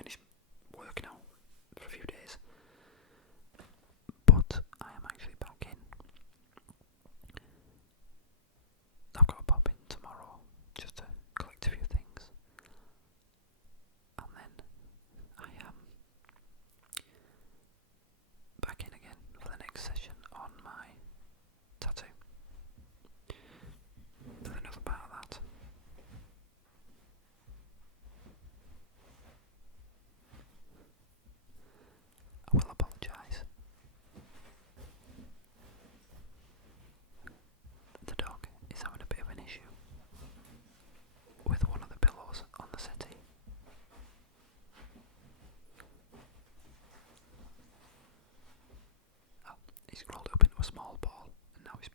finished working out for a few days. But I am actually back in. I've got to pop in tomorrow just to collect a few things. And then I am back in again for the next session on my tattoo. There's another part of that. I will apologise. The dog is having a bit of an issue with one of the pillows on the settee. Oh, he's rolled up into a small ball and now he's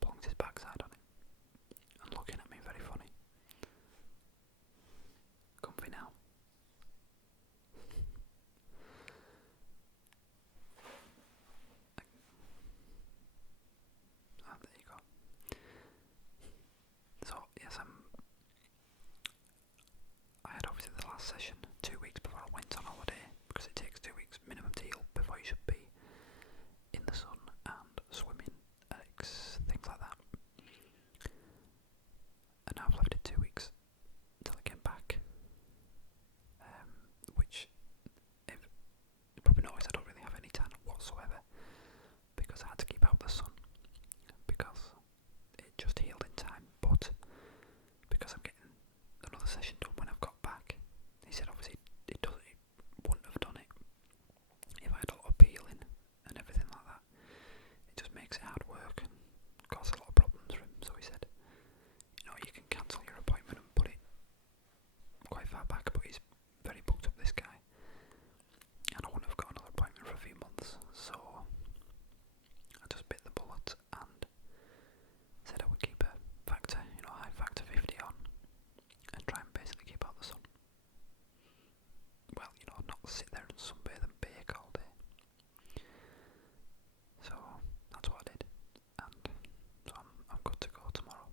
plonked his backside on it and looking at me very funny. Comfy now. There you go. So yes, I had obviously the last session 2 weeks before I went on holiday, because it takes 2 weeks minimum to heal before you should be in the sun and swimming, things like that. And now I've left it 2 weeks till I get back, which, if you probably noticed, I don't really have any tan whatsoever because I had to keep out the sun because it just healed in time. But because I'm getting another session done when I've got back, he said obviously it wouldn't have done it if I had a lot of peeling and everything like that. It just makes it hard work and causes a lot of problems for him. So he said, you can cancel your appointment and put it quite far back, but he's very booked up, this guy, and I wouldn't have got another appointment for a few months. So I just bit the bullet and said I would keep a factor, high factor 50 on and try and basically keep out the sun. Well, not sit there and sunbathe and bake all day. So that's what I did, and so I'm good to go tomorrow.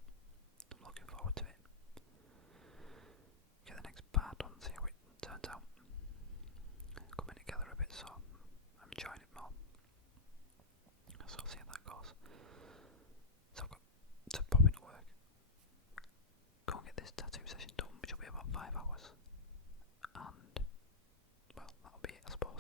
I'm looking forward to it. Get the next part done, see how it turns out. Coming together a bit, so I'm enjoying it more. So I'll see how that goes. So I've got to pop into work, go and get this tattoo session done, which will be about 5 hours, and well, that'll be it, I suppose.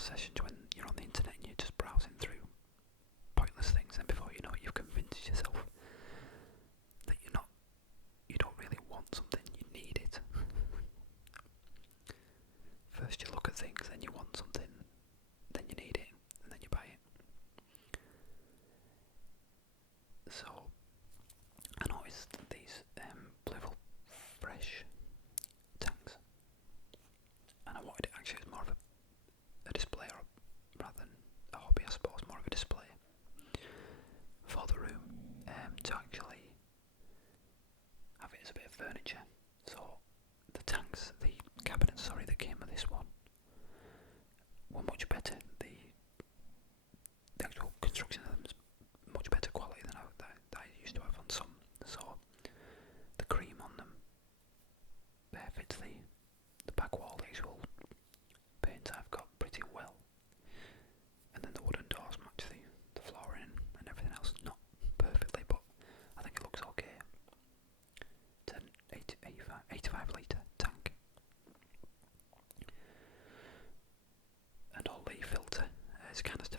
those sessions when you're on the internet and you're just browsing through pointless things, and before you know it, you've convinced yourself that you don't really want something, you need it. First you look at things, then you want something, then you need it, and then you buy it. So I noticed these Blueville Fresh tanks, and I wanted it, actually it was more of a display, or rather than a hobby I suppose, more of a display for the room, to actually have it as a bit of furniture. So the tanks, the cabinets, sorry, that came with this one were much better. The actual construction of them is much better quality than I used to have on some. So the cream on them fits the back wall, the actual paint I've got pretty well. And then the wooden doors match the flooring and everything else. Not perfectly, but I think it looks okay. It's an 85 litre tank. And all the filter is canister